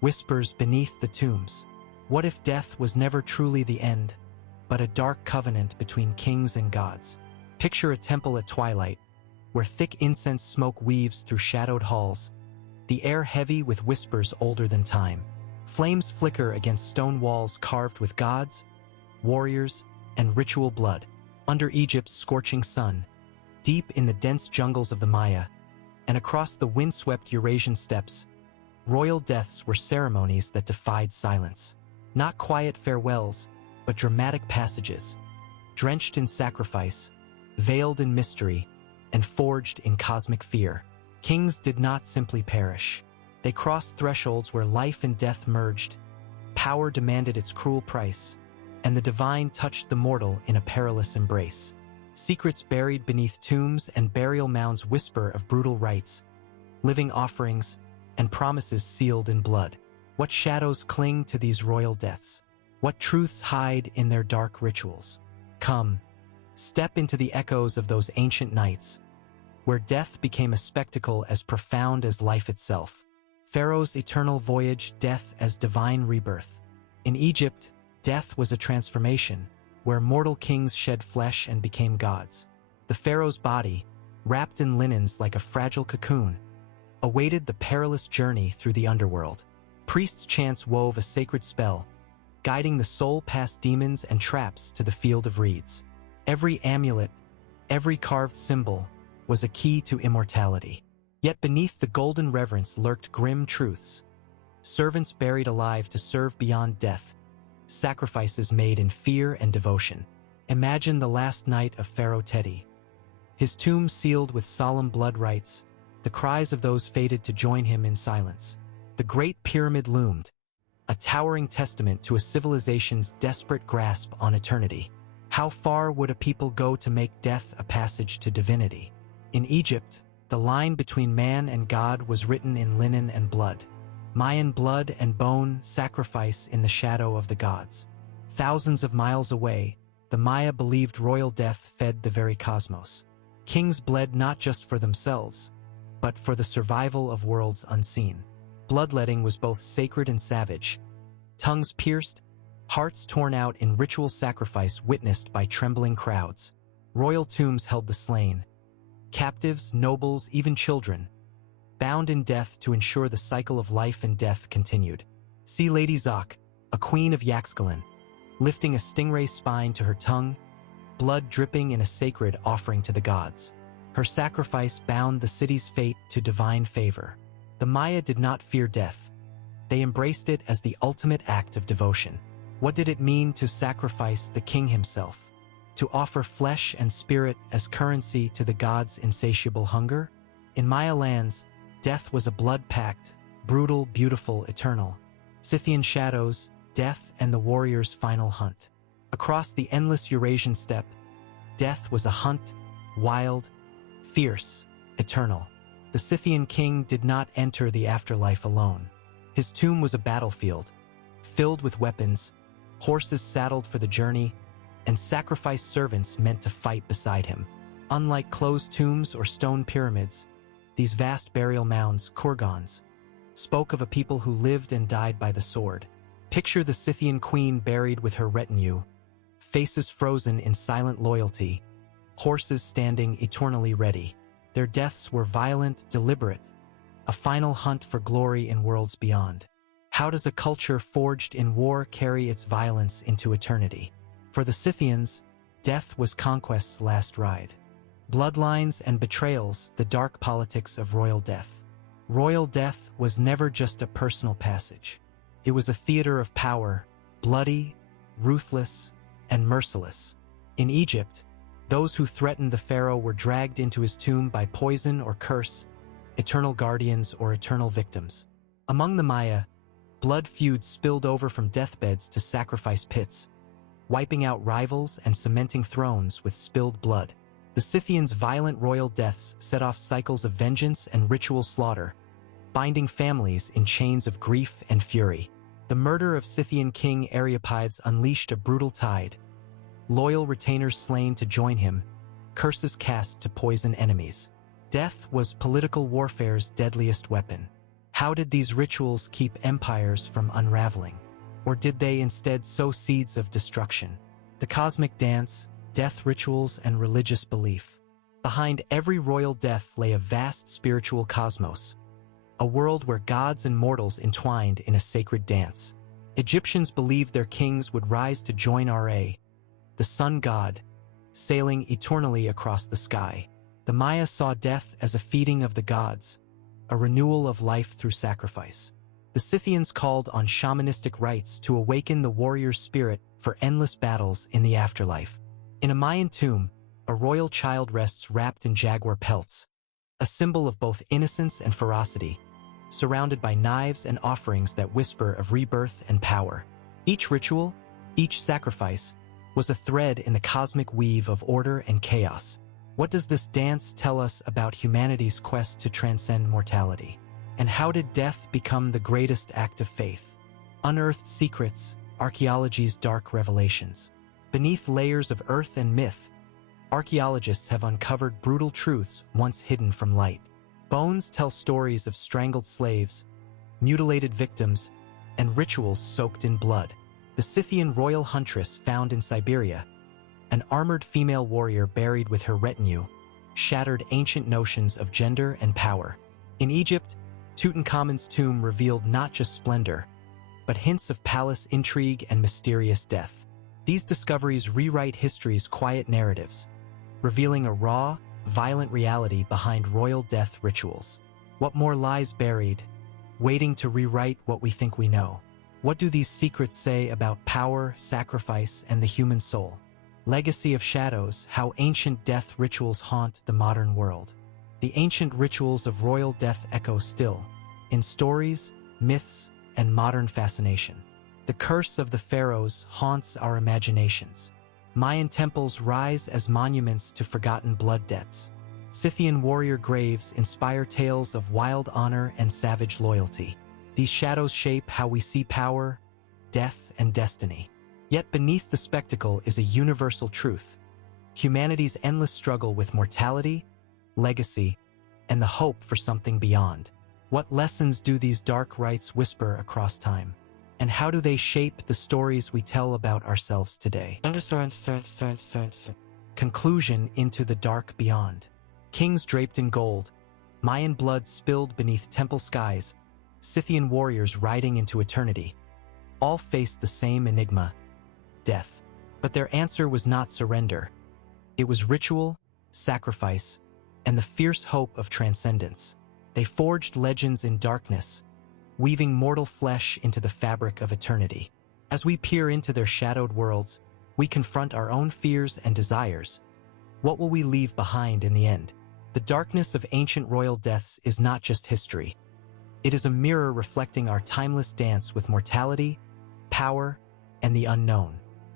whispers beneath the tombs. What if death was never truly the end, but a dark covenant between kings and gods? Picture a temple at twilight, where thick incense smoke weaves through shadowed halls, the air heavy with whispers older than time. Flames flicker against stone walls carved with gods, warriors, and ritual blood. Under Egypt's scorching sun, deep in the dense jungles of the Maya, and across the windswept Eurasian steppes, royal deaths were ceremonies that defied silence. Not quiet farewells, but dramatic passages, drenched in sacrifice, veiled in mystery, and forged in cosmic fear. Kings did not simply perish. They crossed thresholds where life and death merged. Power demanded its cruel price, and the divine touched the mortal in a perilous embrace. Secrets buried beneath tombs and burial mounds whisper of brutal rites, living offerings, and promises sealed in blood. What shadows cling to these royal deaths? What truths hide in their dark rituals? Come, step into the echoes of those ancient nights, where death became a spectacle as profound as life itself. Pharaoh's eternal voyage, death as divine rebirth. In Egypt, death was a transformation, where mortal kings shed flesh and became gods. The pharaoh's body, wrapped in linens like a fragile cocoon, awaited the perilous journey through the underworld. Priests' chants wove a sacred spell, guiding the soul past demons and traps to the field of reeds. Every amulet, every carved symbol, was a key to immortality. Yet beneath the golden reverence lurked grim truths. Servants buried alive to serve beyond death, sacrifices made in fear and devotion. Imagine the last night of Pharaoh Teti. His tomb sealed with solemn blood rites, the cries of those fated to join him in silence. The Great Pyramid loomed, a towering testament to a civilization's desperate grasp on eternity. How far would a people go to make death a passage to divinity? In Egypt, the line between man and God was written in linen and blood. Mayan blood and bone, sacrifice in the shadow of the gods. Thousands of miles away, the Maya believed royal death fed the very cosmos. Kings bled not just for themselves, but for the survival of worlds unseen. Bloodletting was both sacred and savage. Tongues pierced, hearts torn out in ritual sacrifice witnessed by trembling crowds. Royal tombs held the slain. Captives, nobles, even children, bound in death to ensure the cycle of life and death continued. See Lady Zak, a queen of Yaxgalan, lifting a stingray spine to her tongue, blood dripping in a sacred offering to the gods. Her sacrifice bound the city's fate to divine favor. The Maya did not fear death. They embraced it as the ultimate act of devotion. What did it mean to sacrifice the king himself? To offer flesh and spirit as currency to the gods' insatiable hunger? In Maya lands, death was a blood-pact, brutal, beautiful, eternal. Scythian shadows, death and the warrior's final hunt. Across the endless Eurasian steppe, death was a hunt, wild, fierce, eternal. The Scythian king did not enter the afterlife alone. His tomb was a battlefield, filled with weapons, horses saddled for the journey, and sacrificed servants meant to fight beside him. Unlike closed tombs or stone pyramids, these vast burial mounds, kurgans, spoke of a people who lived and died by the sword. Picture the Scythian queen buried with her retinue, faces frozen in silent loyalty, horses standing eternally ready. Their deaths were violent, deliberate, a final hunt for glory in worlds beyond. How does a culture forged in war carry its violence into eternity? For the Scythians, death was conquest's last ride. Bloodlines and betrayals, the dark politics of royal death. Royal death was never just a personal passage. It was a theater of power, bloody, ruthless, and merciless. In Egypt, those who threatened the pharaoh were dragged into his tomb by poison or curse, eternal guardians or eternal victims. Among the Maya, blood feuds spilled over from deathbeds to sacrifice pits, wiping out rivals and cementing thrones with spilled blood. The Scythians' violent royal deaths set off cycles of vengeance and ritual slaughter, binding families in chains of grief and fury. The murder of Scythian king Areopides unleashed a brutal tide. Loyal retainers slain to join him, curses cast to poison enemies. Death was political warfare's deadliest weapon. How did these rituals keep empires from unraveling? Or did they instead sow seeds of destruction? The cosmic dance, death rituals, and religious belief. Behind every royal death lay a vast spiritual cosmos, a world where gods and mortals entwined in a sacred dance. Egyptians believed their kings would rise to join Ra, the sun god, sailing eternally across the sky. The Maya saw death as a feeding of the gods, a renewal of life through sacrifice. The Scythians called on shamanistic rites to awaken the warrior's spirit for endless battles in the afterlife. In a Mayan tomb, a royal child rests wrapped in jaguar pelts, a symbol of both innocence and ferocity, surrounded by knives and offerings that whisper of rebirth and power. Each ritual, each sacrifice, was a thread in the cosmic weave of order and chaos. What does this dance tell us about humanity's quest to transcend mortality? And how did death become the greatest act of faith? Unearthed secrets, archaeology's dark revelations. Beneath layers of earth and myth, archaeologists have uncovered brutal truths once hidden from light. Bones tell stories of strangled slaves, mutilated victims, and rituals soaked in blood. The Scythian royal huntress found in Siberia, an armored female warrior buried with her retinue, shattered ancient notions of gender and power. In Egypt, Tutankhamun's tomb revealed not just splendor, but hints of palace intrigue and mysterious death. These discoveries rewrite history's quiet narratives, revealing a raw, violent reality behind royal death rituals. What more lies buried, waiting to rewrite what we think we know? What do these secrets say about power, sacrifice, and the human soul? Legacy of Shadows: How Ancient Death Rituals Haunt the Modern World. The ancient rituals of royal death echo still, in stories, myths, and modern fascination. The curse of the pharaohs haunts our imaginations. Mayan temples rise as monuments to forgotten blood debts. Scythian warrior graves inspire tales of wild honor and savage loyalty. These shadows shape how we see power, death, and destiny. Yet beneath the spectacle is a universal truth: humanity's endless struggle with mortality, legacy, and the hope for something beyond. What lessons do these dark rites whisper across time? And how do they shape the stories we tell about ourselves today? Conclusion: Into the dark beyond. Kings draped in gold, Mayan blood spilled beneath temple skies, Scythian warriors riding into eternity. All faced the same enigma: death. But their answer was not surrender. It was ritual, sacrifice, and the fierce hope of transcendence. They forged legends in darkness, weaving mortal flesh into the fabric of eternity. As we peer into their shadowed worlds, we confront our own fears and desires. What will we leave behind in the end? The darkness of ancient royal deaths is not just history. It is a mirror reflecting our timeless dance with mortality, power, and the unknown.